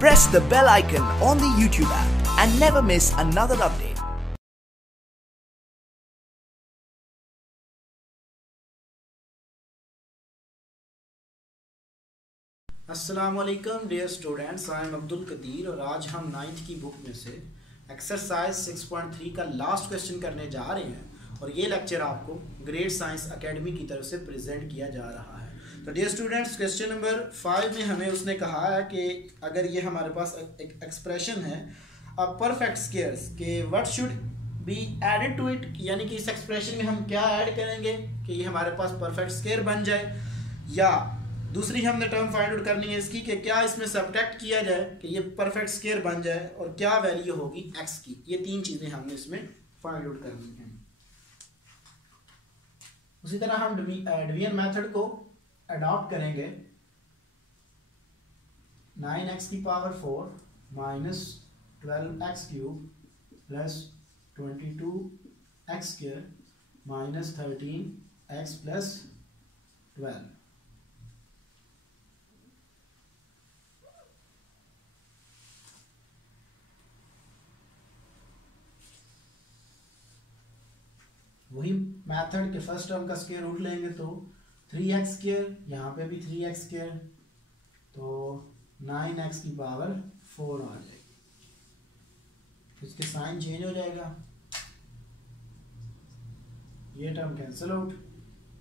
Press the bell icon on the YouTube app and never miss another update. अस्सलामुअलैकुम dear students, I am Abdul Qadir और आज हम 9th की book में से एक्सरसाइज 6.3 का लास्ट क्वेश्चन करने जा रहे हैं और ये लेक्चर आपको ग्रेड साइंस एकेडमी की तरफ से प्रेजेंट किया जा रहा है। तो डियर स्टूडेंट्स, क्वेश्चन नंबर 5 में हमें उसने कहा है कि अगर ये हमारे पास एक एक्सप्रेशन है परफेक्ट स्क्वायर्स के what should be added to it, यानी कि इस एक्सप्रेशन में हम क्या ऐड करेंगे कि ये हमारे पास परफेक्ट स्क्वायर बन जाए, या दूसरी हमने टर्म फाइंड आउट करनी है इसकी कि क्या इसमें सब्ट्रैक्ट किया जाए कि ये परफेक्ट स्क्वायर बन जाए और क्या वैल्यू होगी x की। ये तीन चीजें हमने इसमें फाइंड आउट करनी है। उसी तरह हम डिवीजन मेथड को अडॉप्ट करेंगे। 9x की power 4 minus 12x cube plus 22x square minus 13x plus 12। वही मेथड के फर्स्ट टर्म का स्क्वायर रूट लेंगे तो 3x स्क्वायर, यहाँ पे भी 3x स्क्वायर, तो 9x की पावर 4 आ जाएगी। इसके साइन चेंज हो जाएगा, ये टर्म कैंसिल आउट,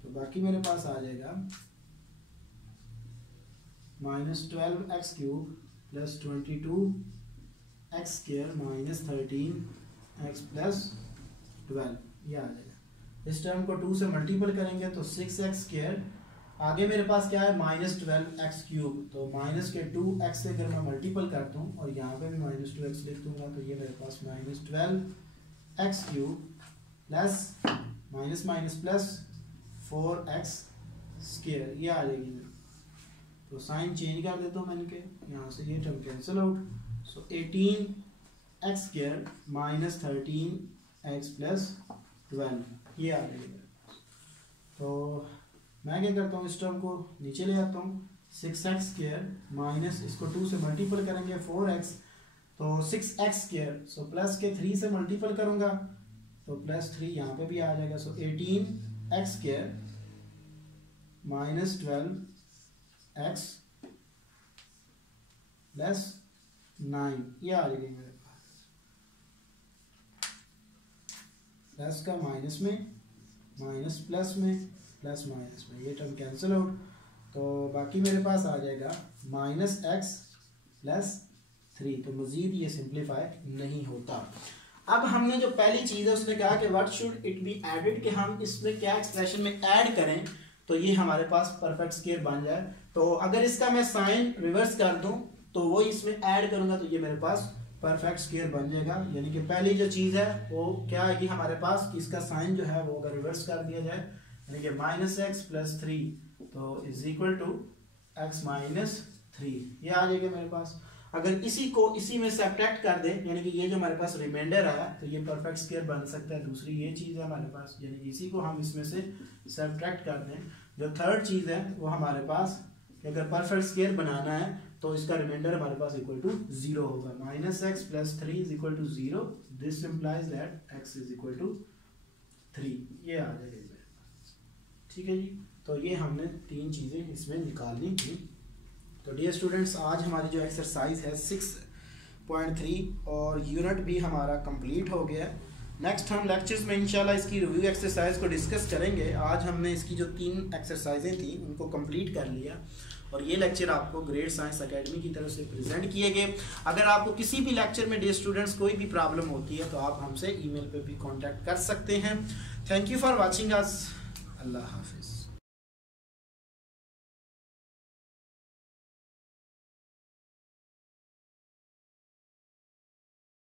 तो बाकी मेरे पास आ जाएगा minus 12x cube plus 22x square minus 13x plus 12, ये आ जाएगा। इस टर्म को 2 से मल्टीपल करेंगे तो 6x स्क्वायर, आगे मेरे पास क्या है माइनस 12x क्यूब, तो माइनस के 2x से अगर मैं मल्टीपल करता हूँ और यहाँ पे भी माइनस 2x लिख दूंगा तो ये मेरे पास minus 12x cube plus minus minus plus 4x square, ये आ जाएगी मेरे। तो साइन चेंज कर देता हूँ मैंने के, यहाँ से ये टर्म कैंसिल आउट, सो 18x square minus 13x plus 12, ये आ गई। तो मैं क्या करता हूँ, इस टर्म को नीचे ले आता हूँ, 6x स्क्वायर माइनस इसको 2 से मल्टीपल करेंगे 4x, तो 6x स्क्वायर, सो प्लस के 3 से मल्टीपल करूँगा तो प्लस 3 यहाँ पे भी आ जाएगा, सो 18x square minus 12x plus 9, ये आ जाएगी मेरे पास। प्लस का माइनस में, माइनस प्लस में, प्लस माइनस में, ये टर्म कैंसिल आउट, तो बाकी मेरे पास आ जाएगा माइनस x प्लस 3, तो मजीद ये सिंप्लीफाई नहीं होता। अब हमने जो पहली चीज़ है उसने कहा कि what should it be added, कि हम इसमें क्या एक्सप्रेशन में ऐड करें तो ये हमारे पास परफेक्ट स्क्वायर बन जाए। तो अगर इसका मैं साइन रिवर्स कर दूं तो वो इसमें ऐड करूंगा तो ये मेरे पास परफेक्ट स्क्वायर बन जाएगा। यानी कि पहली जो चीज़ है वो क्या आएगी हमारे पास कि इसका साइन जो है वो अगर रिवर्स कर दिया जाए, यानी कि माइनस एक्स प्लस 3 तो is equal to x minus 3, ये आ जाएगा मेरे पास। अगर इसी को इसी में सब्ट्रैक्ट कर दें, यानी कि ये जो हमारे पास रिमाइंडर आया तो ये परफेक्ट स्क्वायर बन सकता है। दूसरी ये चीज़ है हमारे पास, यानी कि इसी को हम इसमें से सब्ट्रैक्ट कर दें। जो थर्ड चीज़ है वो हमारे पास कि अगर परफेक्ट स्क्वायर बनाना है तो इसका रिमाइंडर हमारे पास इक्वल टू 0 होगा। Minus x plus 3 is equal to 0, this implies that x is equal to 3, ये आ जाएगा मेरे पास। ठीक है जी, तो ये हमने तीन चीज़ें इसमें निकालनी थी। तो डियर स्टूडेंट्स, आज हमारी जो एक्सरसाइज है 6.3 और यूनिट भी हमारा कंप्लीट हो गया है। नेक्स्ट हम लेक्चर्स में इंशाल्लाह इसकी रिव्यू एक्सरसाइज को डिस्कस करेंगे। आज हमने इसकी जो 3 एक्सरसाइजें थी उनको कंप्लीट कर लिया और ये लेक्चर आपको ग्रेड साइंस एकेडमी की तरफ से प्रेजेंट किए गए। अगर आपको किसी भी लेक्चर में डियर स्टूडेंट्स कोई भी प्रॉब्लम होती है तो आप हमसे ईमेल पे भी कांटेक्ट कर सकते हैं। Thank you for watching us. अल्लाह हाफिज़।